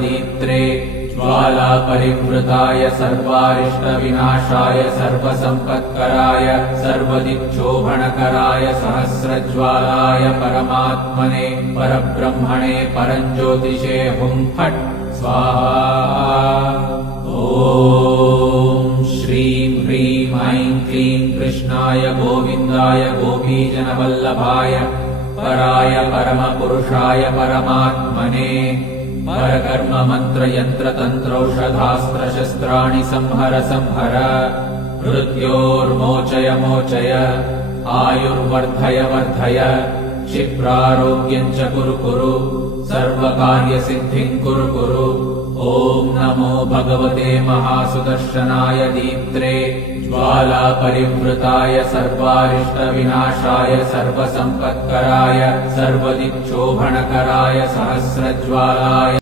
दीप्त्रे ज्वाला परिवृताय सर्वारिष्टविनाशाय सर्वसम्पत्कराय सर्वदिक्शोभणकराय सहस्रज्वालाय परमात्मने परब्रह्मणे परञ्ज्योतिषे हुं फट् स्वाहा। ॐ श्रीं ह्रीं ऐं क्लीं कृष्णाय गोविन्दाय गोपीजनवल्लभाय पराय परमपुरुषाय परमात्मने परकर्म मंत्र यंत्र तंत्रौषधास्त्र शस्त्राणि संहर संहर मृत्योर्मोचय मोचय आयुर्वर्धय वर्धय क्षिप्रारोग्यं च कुरु कुरु सर्वकार्यसिद्धिं कुरु कुरु। ॐ नमो भगवते महासुदर्शनाय दीप्त्रे ज्वाला परिवृताय सर्वारिष्टविनाशाय सर्वसम्पत्कराय सर्वदिक्शोभणकराय सहस्रज्वालाय